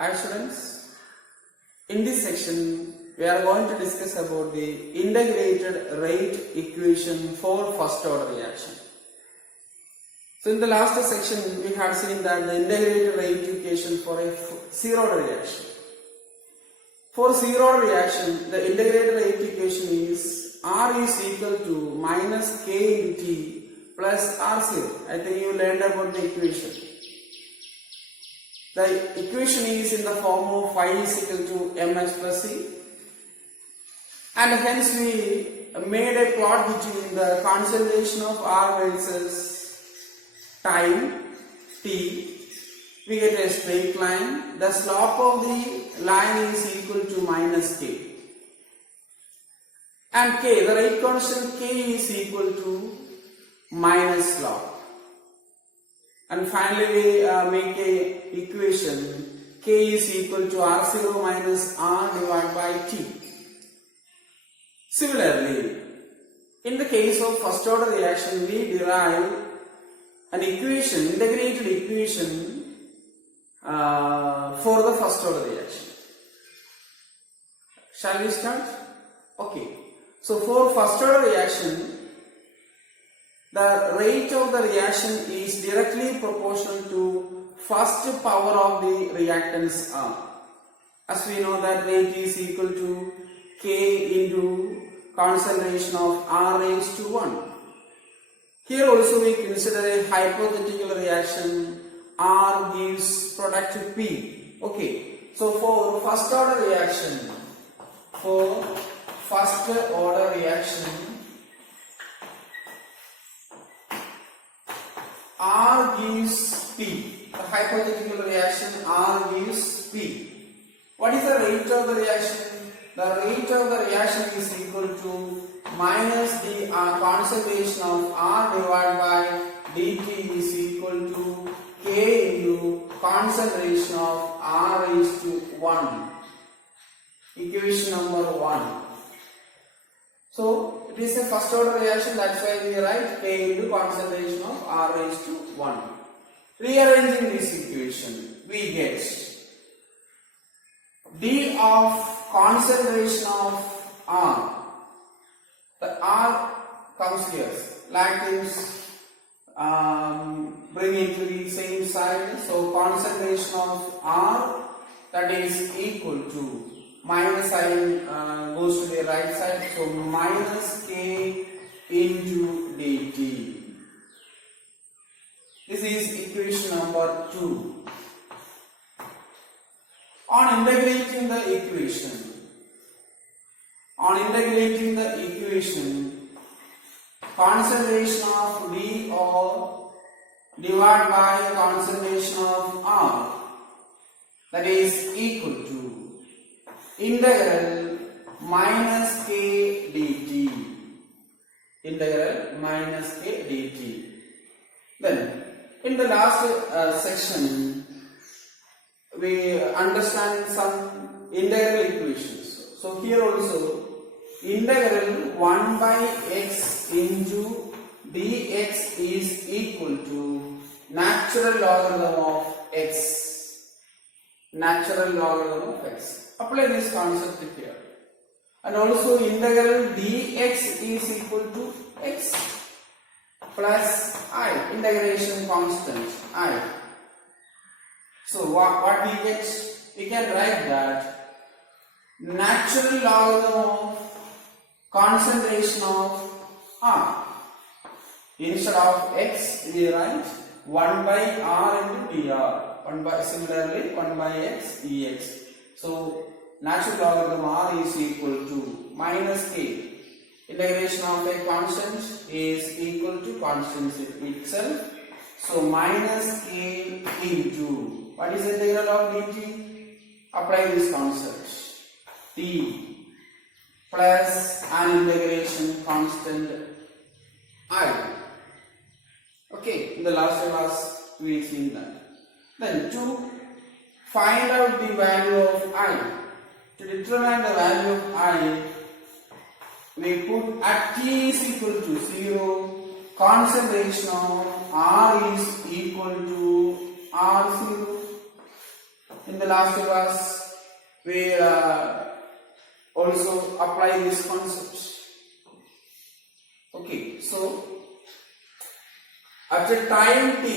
Hi students, in this section we are going to discuss about the integrated rate equation for first order reaction. So in the last section we had seen that the integrated rate equation for a zero order reaction. For zero order reaction, the integrated rate equation is R is equal to minus K into T plus R0. I think you learned about the equation. The equation is in the form of phi is equal to ms plus c, and hence we made a plot between the concentration of R versus time t. We get a straight line. The slope of the line is equal to minus k, and k, the rate constant k is equal to minus slope. And finally we make a equation k is equal to R0 minus R divided by T. Similarly, in the case of first order reaction, we derive an equation, integrated equation for the first order reaction. Shall we start? Okay. So for first order reaction, the rate of the reaction is directly proportional to first power of the reactants R. As we know that rate is equal to K into concentration of R raised to 1. Here also we consider a hypothetical reaction. R gives product P. Okay. So for first order reaction, R gives P. The hypothetical reaction R gives P. What is the rate of the reaction? The rate of the reaction is equal to minus the concentration of R divided by dt is equal to K into concentration of R raised to 1. Equation number 1. So it is a first order reaction, that's why we write K into concentration of R raised to 1. Rearranging this equation, we get D of concentration of R. The R comes here, lactams bring it to the same side, so concentration of R, that is equal to minus sign goes to the right side, so minus K into dt. This is equation number 2. On integrating the equation, concentration of D or divided by concentration of R, that is equal to integral minus K dt. Integral minus K dt. Then, in the last section, we understand some integral equations. So here also, integral 1 by x into dx is equal to natural logarithm of x. Natural logarithm of x. Apply this concept here. And also integral dx is equal to x plus I, integration constant I. So what we get? We can write that natural logarithm of concentration of R. Instead of x, we write 1 by R into dr. Similarly 1 by x dx. So natural logarithm R is equal to minus K. Integration of a constant is equal to constant itself. So minus K into, what is the integral of dt? Apply this concept. T plus an integration constant I. Okay, in the last class we seen that. Then to find out the value of I, to determine the value of I, we put at t is equal to 0, concentration of R is equal to R0. in the last class we also apply this concept. Okay, so at a time t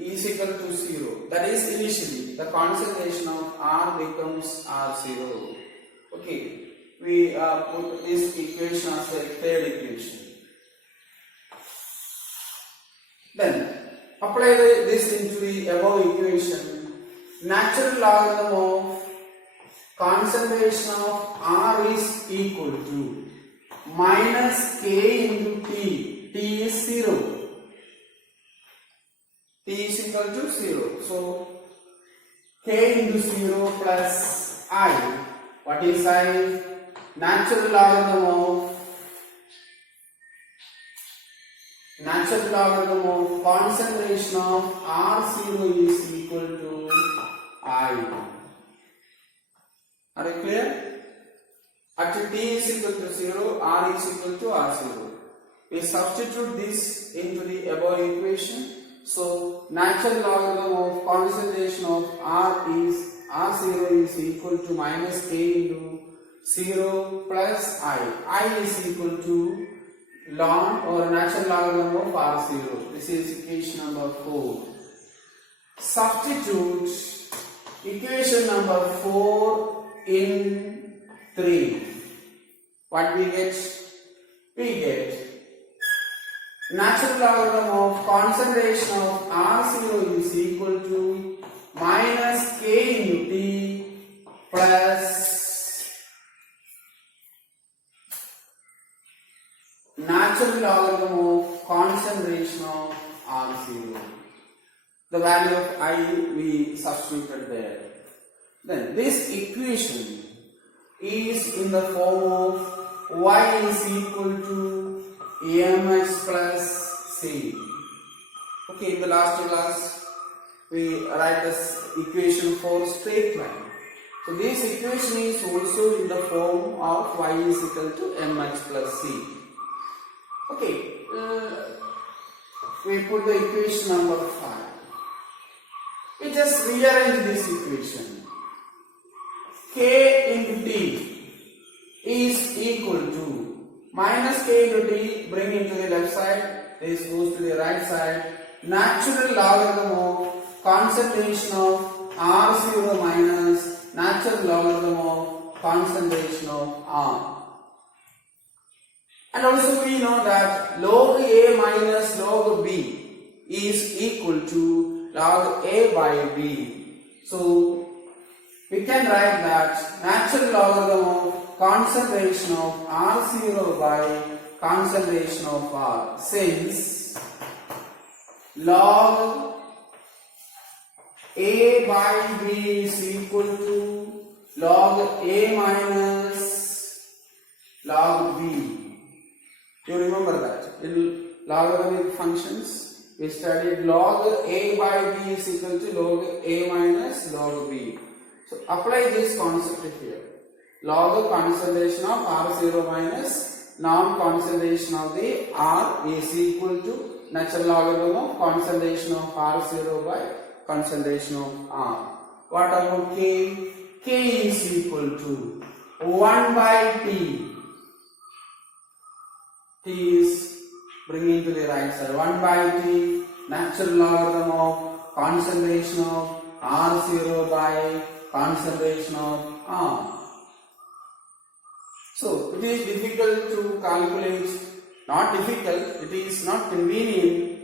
is equal to 0, that is initially the concentration of R becomes R0. Okay, we put this equation as the third equation. Then apply this into the above equation. Natural logarithm of concentration of R is equal to minus K into T. T is 0. T is equal to 0. So K into 0 plus I. What is I? Natural logarithm of concentration of R0 is equal to I. Are you clear? At T is equal to 0, R is equal to R0. We substitute this into the above equation. So natural logarithm of concentration of R0 is equal to minus K into 0 plus I. I is equal to ln or natural logarithm of R0. This is equation number 4. Substitute equation number 4 in 3. What we get? We get natural logarithm of concentration of R0 is equal to minus K into T plus natural logarithm of concentration of R0. The value of I we substituted there. Then this equation is in the form of y is equal to mx plus c. Okay, in the last class we write this equation for straight line. So this equation is also in the form of y is equal to mx plus c. Okay, we put the equation number 5. We just rearrange this equation. K into T is equal to minus K into T, bring into the left side, this goes to the right side, natural logarithm of concentration of R0 minus natural logarithm of concentration of R. And also we know that log A minus log B is equal to log A by B. So we can write that natural logarithm of concentration of R0 by concentration of R, since log A by B is equal to log A minus log B. You remember that in logarithmic functions we studied log A by B is equal to log A minus log B. So apply this concept here. Log concentration of R0 minus non-concentration of the R is equal to natural logarithm of concentration of R0 by concentration of R. What about K? K is equal to 1 by T. T is bringing to the right side. 1 by T, natural logarithm of concentration of R0 by concentration of R. So it is difficult to calculate, not difficult, it is not convenient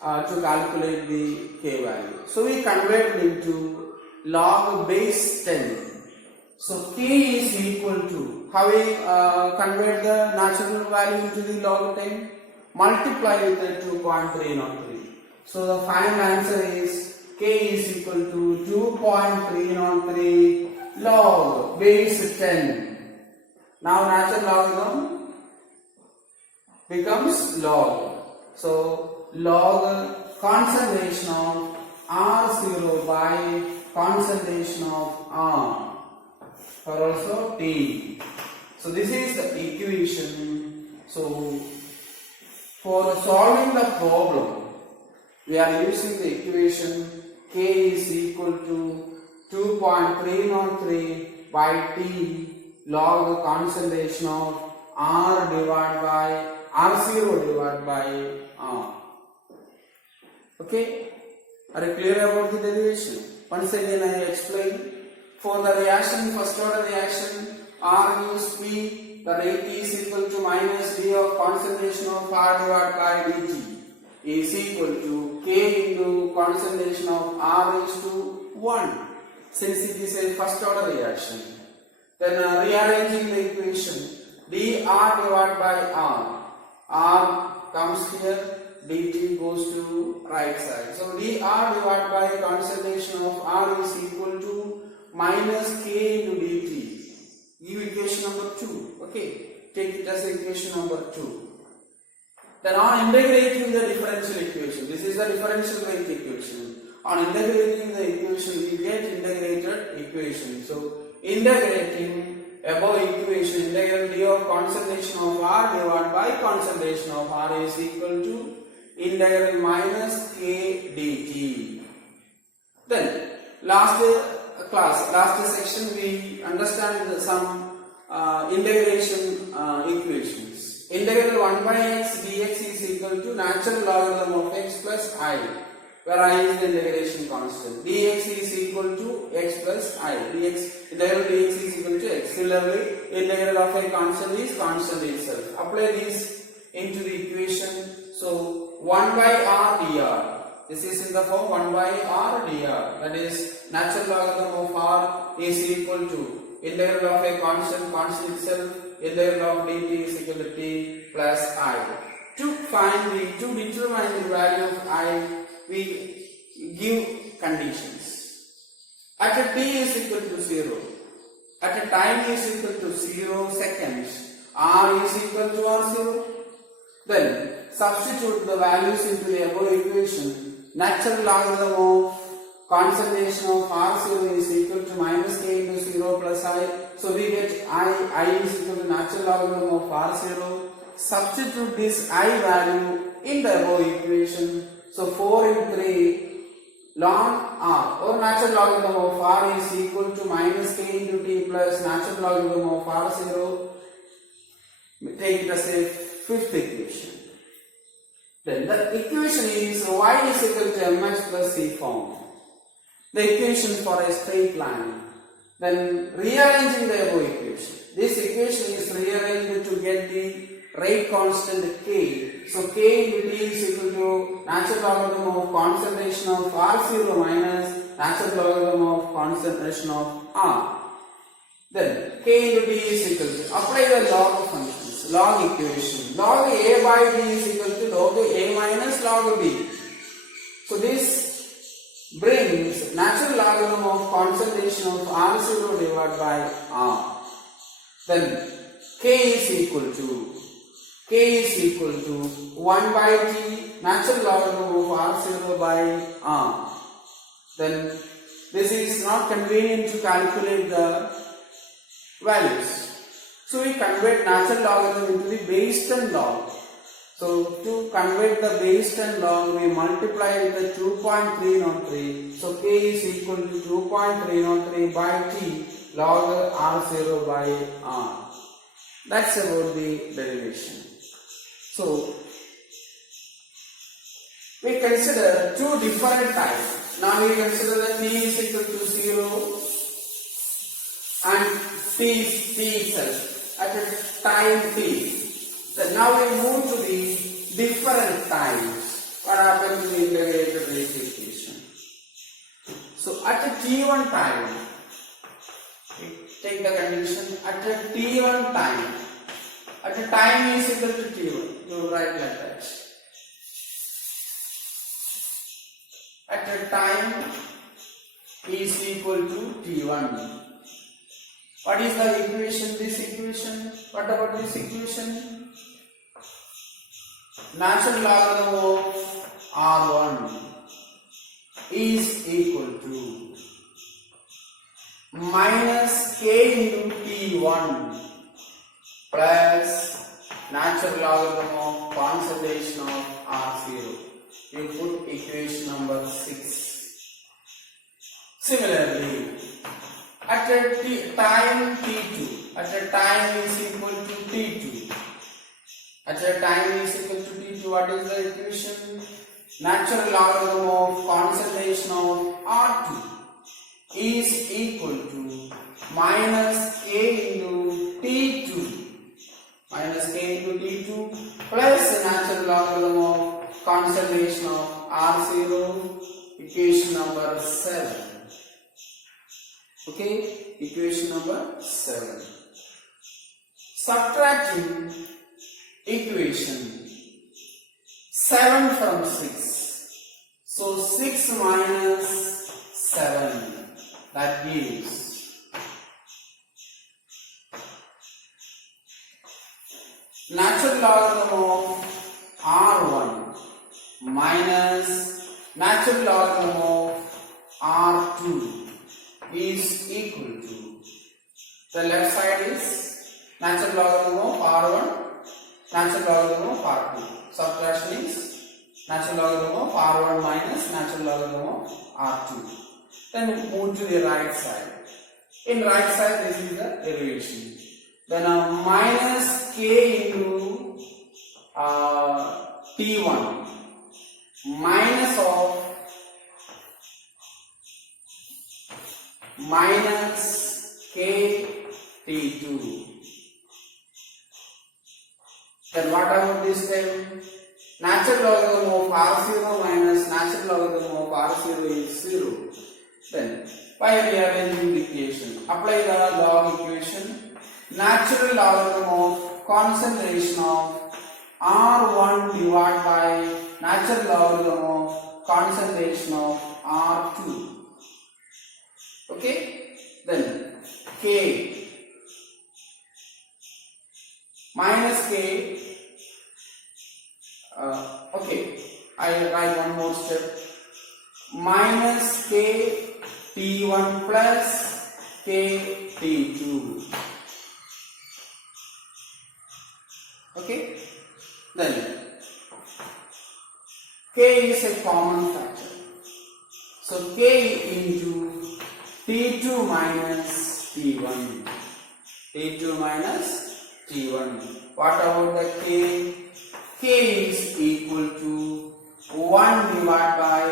to calculate the K value. So we convert it into log base 10. So K is equal to, how we convert the natural value into the log 10? Multiply with the 2.303. So the final answer is K is equal to 2.303 log base 10. Now natural logarithm becomes log. So log concentration of R0 by concentration of R, or also T. So this is the equation. So for solving the problem, we are using the equation K is equal to 2.303 by T log concentration of R divided by R0 divided by R. Okay? Are you clear about the derivation? Once again I explain. For the reaction, first order reaction, R is P, the rate is equal to minus D of concentration of R divided by dt is equal to K into concentration of R is to 1, since it is a first order reaction. Then rearranging the equation, dR divided by R comes here, dt goes to right side. So dR divided by concentration of R is equal to minus K into dt. Give equation number 2. Okay, take it as equation number 2. Then on integrating the differential equation, this is the differential rate equation. On integrating the equation, we get integrated equation. So integrating above equation, integral d of concentration of R divided by concentration of R is equal to integral minus K dt. Then last section we understand some integration equations. Integral 1 by x dx is equal to natural logarithm of x plus I, where I is the integration constant. Dx is equal to x plus I. Integral dx is equal to x. Similarly, integral of a constant is constant itself. Apply this into the equation. So 1 by r dr. This is in the form 1 by r dr. That is natural logarithm of r is equal to integral of a constant itself. Integral of dt is equal to t plus I. To determine the value of I, we give conditions. At a t is equal to 0, at a time is equal to 0 seconds, r is equal to r0. Then substitute the values into the above equation. Natural logarithm of concentration of R0 is equal to minus K into 0 plus I. So we get I is equal to natural logarithm of R0. Substitute this I value in the above equation. So 4 into 3 ln R, or natural logarithm of R is equal to minus K into T plus natural logarithm of R0. We take it as a fifth equation. Then the equation is y is equal to mx plus c form. The equation for a straight line. Then rearranging the above equation. This equation is rearranged to get the rate constant K. So K into T is equal to natural logarithm of concentration of R0 minus natural logarithm of concentration of R. Then K into T is equal to, apply the log functions, log equation. Log A by B is equal to log A minus log B. So this brings natural logarithm of concentration of R0 divided by R. Then K is equal to 1 by T natural logarithm of R0 by R. Then this is not convenient to calculate the values. So we convert natural logarithm into the base 10 log. So to convert the base 10 log, we multiply with the 2.303. So K is equal to 2.303 by T log R0 by R. That's about the derivation. So we consider two different types. Now we consider that T is equal to 0 and T itself at a time T. So now we move to the different times. What happens to the integrated rate equation? So at a t1 time, take the condition at a t1 time. At a time is equal to t1. You write like that. At a time is equal to t1. What is the equation? This equation. What about this equation? Natural logarithm of R1 is equal to minus K into T1 plus natural logarithm of concentration of R0. You put equation number 6. Similarly, at a time t2, at a time is equal to t2, at a time is equal to t2, what is the equation? Natural logarithm of concentration of R2 is equal to minus k into t2, minus k into t2 plus natural logarithm of concentration of R0, equation number 7. Okay, equation number 7. Subtracting equation 7 from 6. So 6 minus 7, that gives natural logarithm of R1 minus natural logarithm of R2 is equal to, the left side is natural logarithm of R1, natural logarithm of R2. Subtraction is natural logarithm of R1 minus natural logarithm of R2. Then move to the right side. In right side, this is the derivation. Then minus k into t1 minus of minus k t2. Then what about this time? Natural logarithm of R0 minus natural logarithm of R0 is 0. Then by rearranging the equation, apply the log equation. Natural logarithm of concentration of R1 divided by natural logarithm of concentration of R2. Okay, then k minus k. Okay, I write one more step. Minus k t1 plus k t2. Okay, then k is a common factor. So k into t2 minus t1. t2 minus t1. What about the k? K is equal to 1 divided by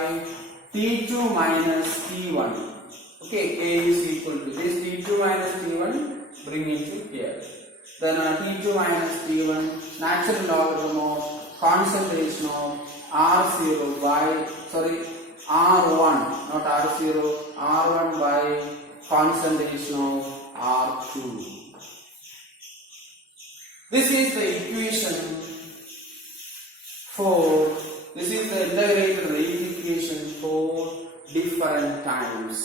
t2 minus t1. Okay, k is equal to this t2 minus t1, bring into here. Then t2 minus t1, natural logarithm of concentration of R0 by, sorry, R1, not R0, R1 by concentration of R2. This is the equation for, this is the integrated equation for different times,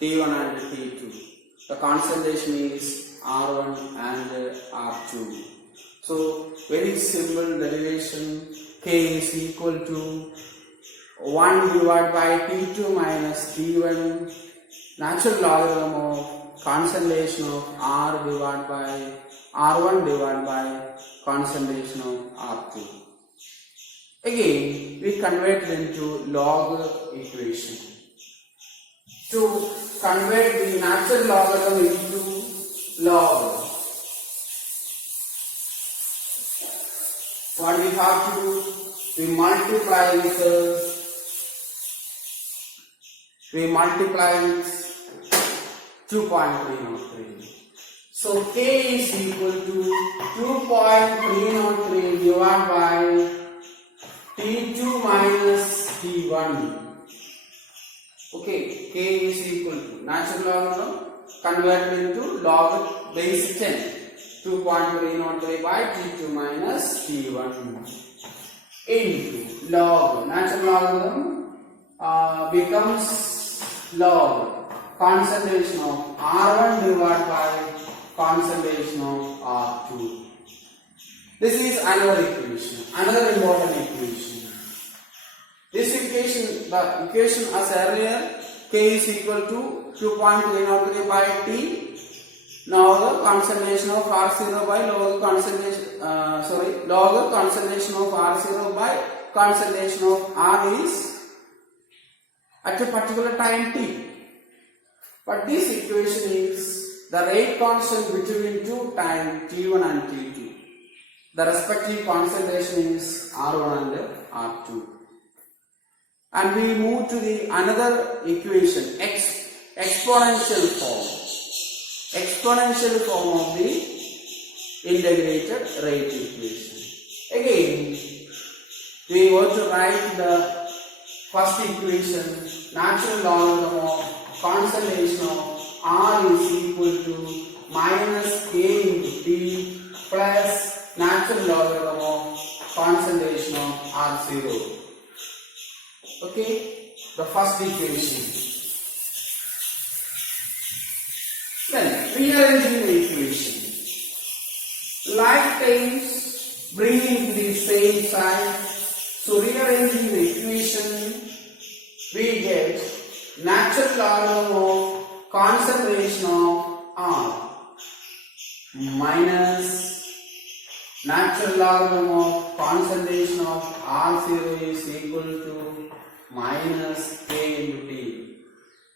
T1 and T2. The concentration is R1 and R2. So, very simple derivation, K is equal to 1 divided by T2 minus T1, natural logarithm of concentration of R divided by R1 divided by concentration of R2. Again, we convert it into log equation. To convert the natural logarithm into log, what we have to do? We multiply with 2.303. So k is equal to 2.303 divided by t2 minus t1. Okay, k is equal to natural logarithm converted into log base 10. 2.303 by t2 minus t1 into log. Natural logarithm becomes log concentration of R1 divided by concentration of R2. This is another equation, another important equation. This equation, the equation as earlier, k is equal to 2.303 by t. Now the concentration of R0 by log concentration, log concentration of R0 by concentration of R is at a particular time t. But this equation is the rate constant between two time t1 and t2. The respective concentration is R1 and R2. And we move to the another equation, exponential form. Exponential form of the integrated rate equation. Again, we want to write the first equation, natural logarithm of concentration of R is equal to minus K into T plus natural logarithm of concentration of R0. Okay, the first equation. Then rearranging the equation. Like times bringing to the same side. So rearranging the equation, we get natural logarithm of concentration of R minus natural logarithm of concentration of R0 is equal to minus K into T.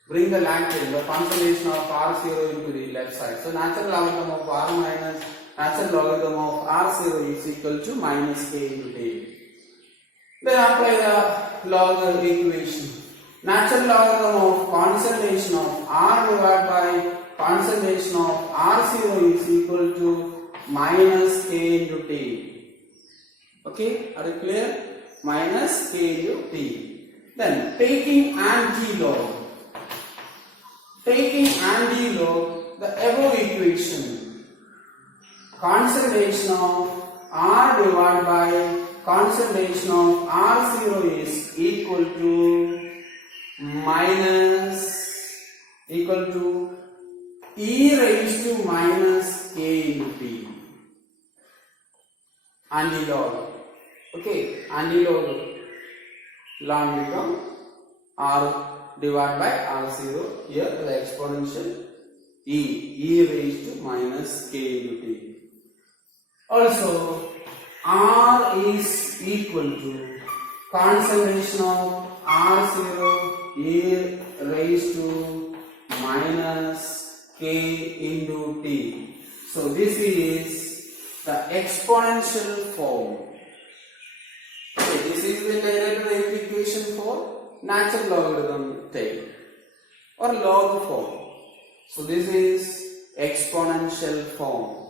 Bring the lactate, the concentration of R0 into the left side. So natural logarithm of R minus natural logarithm of R0 is equal to minus K into T. Then apply the log equation. Natural logarithm of concentration of R divided by concentration of R0 is equal to minus K into T. Okay, are you clear? Minus K into T. Then taking anti-log. Taking anti-log the above equation. Concentration of R divided by concentration of R0 is equal to E raised to minus K into T. Anti-log. Okay, anti-log log become R divided by R0. Here the exponential E raised to minus K into T. Also, R is equal to concentration of R0 E raised to minus K into T. So this is the exponential form. Okay, this is the integrated equation for natural logarithm type or log form. So this is exponential form.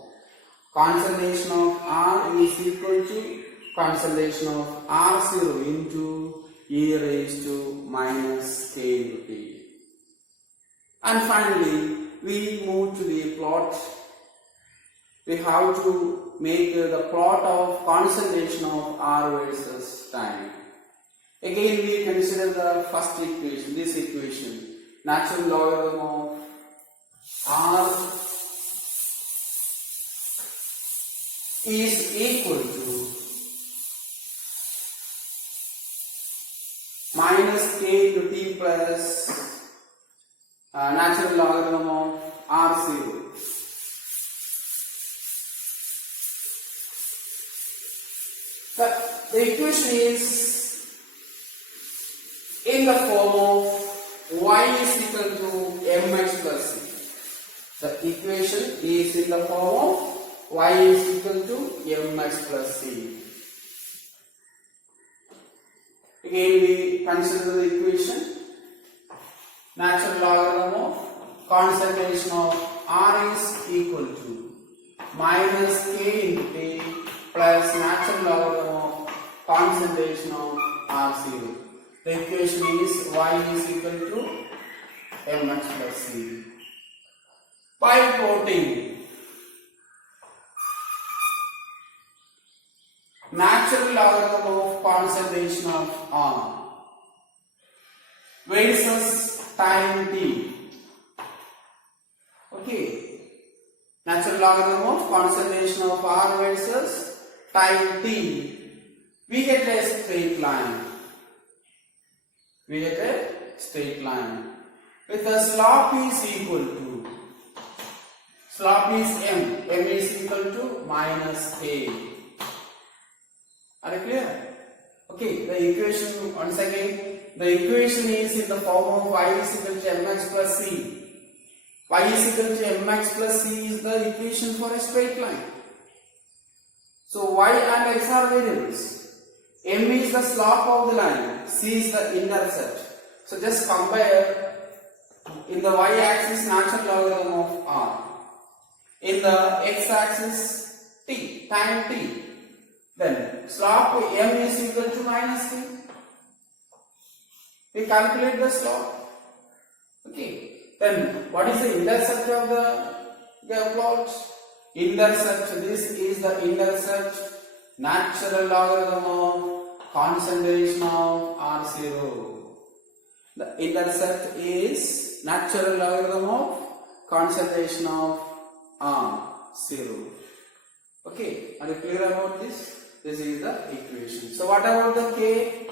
Concentration of R is equal to concentration of R0 into E raised to minus K into T. And finally, we move to the plot. We have to make the plot of concentration of R versus time. Again, we consider the first equation, this equation, natural logarithm of R is equal to minus K into T plus natural logarithm of R0. The equation is in the form of y is equal to mx plus c. The equation is in the form of y is equal to mx plus c. Again we consider the equation. Natural logarithm of concentration of R is equal to minus K into T plus natural logarithm of concentration of R0. The equation is y is equal to mx plus c. By plotting natural logarithm of concentration of R versus time t. Okay, natural logarithm of concentration of R versus time t. We get a straight line. We get a straight line with the slope is equal to, slope is m is equal to minus k. Are you clear? Okay, the equation once again, the equation is in the form of y is equal to mx plus c. Y is equal to mx plus c is the equation for a straight line. So y and x are variables. M is the slope of the line, c is the intercept. So just compare in the y axis natural logarithm of r. In the x axis t, time t. Then slope m is equal to minus t. We calculate the slope. Okay. Then what is the intercept of the plot? Intercept, this is the intercept natural logarithm of concentration of R0. The intercept is natural logarithm of concentration of R0. Okay, are you clear about this? This is the equation. So what about the K?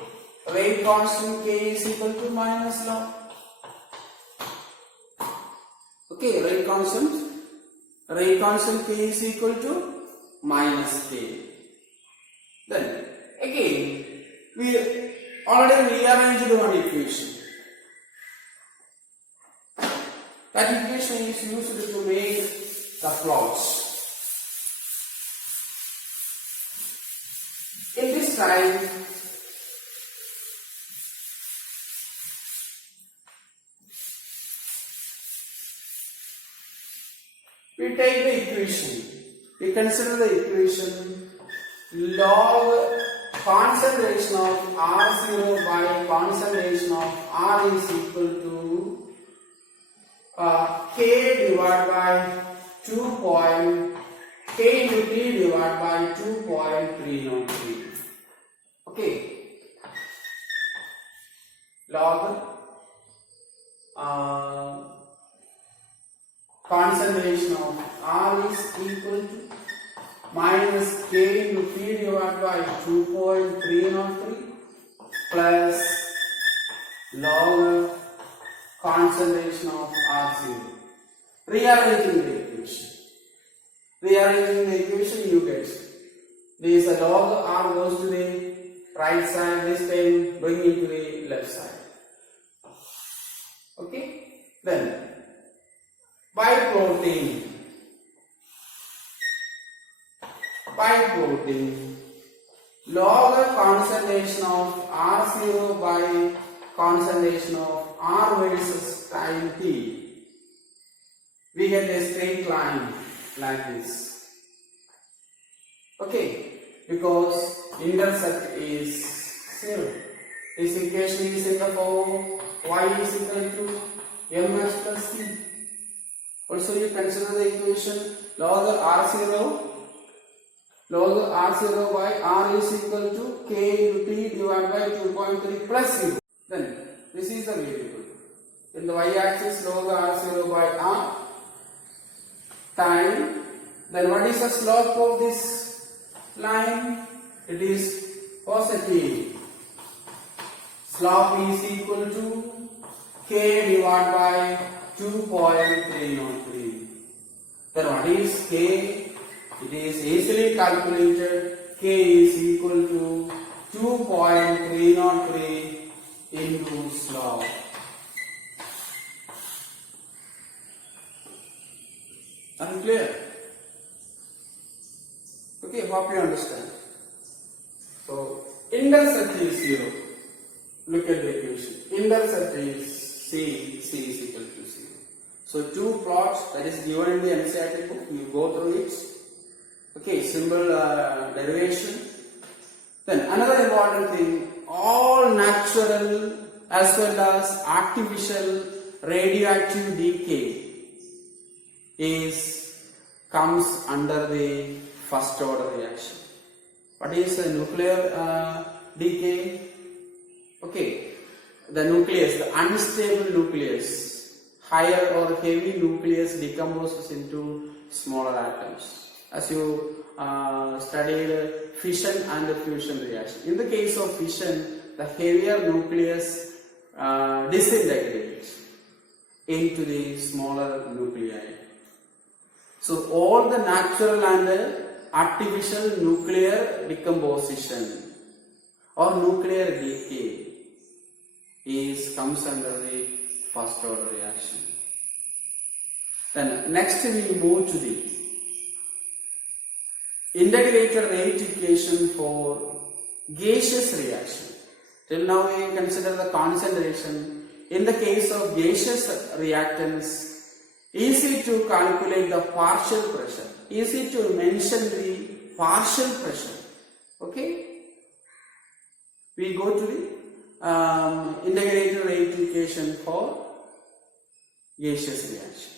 Rate constant K is equal to minus log. Okay, rate constant K is equal to minus K. Then again we already rearranged one equation. That equation is used to make the plots. In this time we take the equation, we consider the equation log concentration of R0 by concentration of R is equal to K divided by 2. K into T divided by 2.303. Okay. Log concentration of R is equal to minus K into T divided by 2.303 plus log concentration of R0. Rearranging the equation. Rearranging the equation, you get this log R goes to the right side, this time bring it to the left side. Okay, then by plotting log concentration of R0 by concentration of R versus time t, we get a straight line like this. Okay, because intercept is 0. This equation is in the form y is equal to mx plus c. Also you consider the equation log R0 by R is equal to K into T divided by 2.3 plus 0. Then this is the variable. In the y-axis log R0 by R time. Then what is the slope of this line? It is positive. Slope is equal to K divided by 2.303. Then what is K? It is easily calculated. K is equal to 2.303 into slope. Are you clear? Okay, hope you understand. So intercept is 0. Look at the equation. Intercept is C is equal to 0. So two plots that is given in the NCERT book, you go through it. Okay, simple derivation. Then another important thing, all natural as well as artificial radioactive decay comes under the first order reaction. What is a nuclear decay? Okay, the nucleus, the unstable nucleus, higher or heavy nucleus decomposes into smaller atoms. As you studied fission and fusion reaction. In the case of fission, the heavier nucleus disintegrates into the smaller nuclei. So all the natural and artificial nuclear decomposition or nuclear decay comes under the first order reaction. Then next we move to the integrated rate equation for gaseous reaction. Till now we consider the concentration. In the case of gaseous reactants, easy to calculate the partial pressure, easy to mention the partial pressure. Okay, we go to the integrated rate equation for gaseous reaction.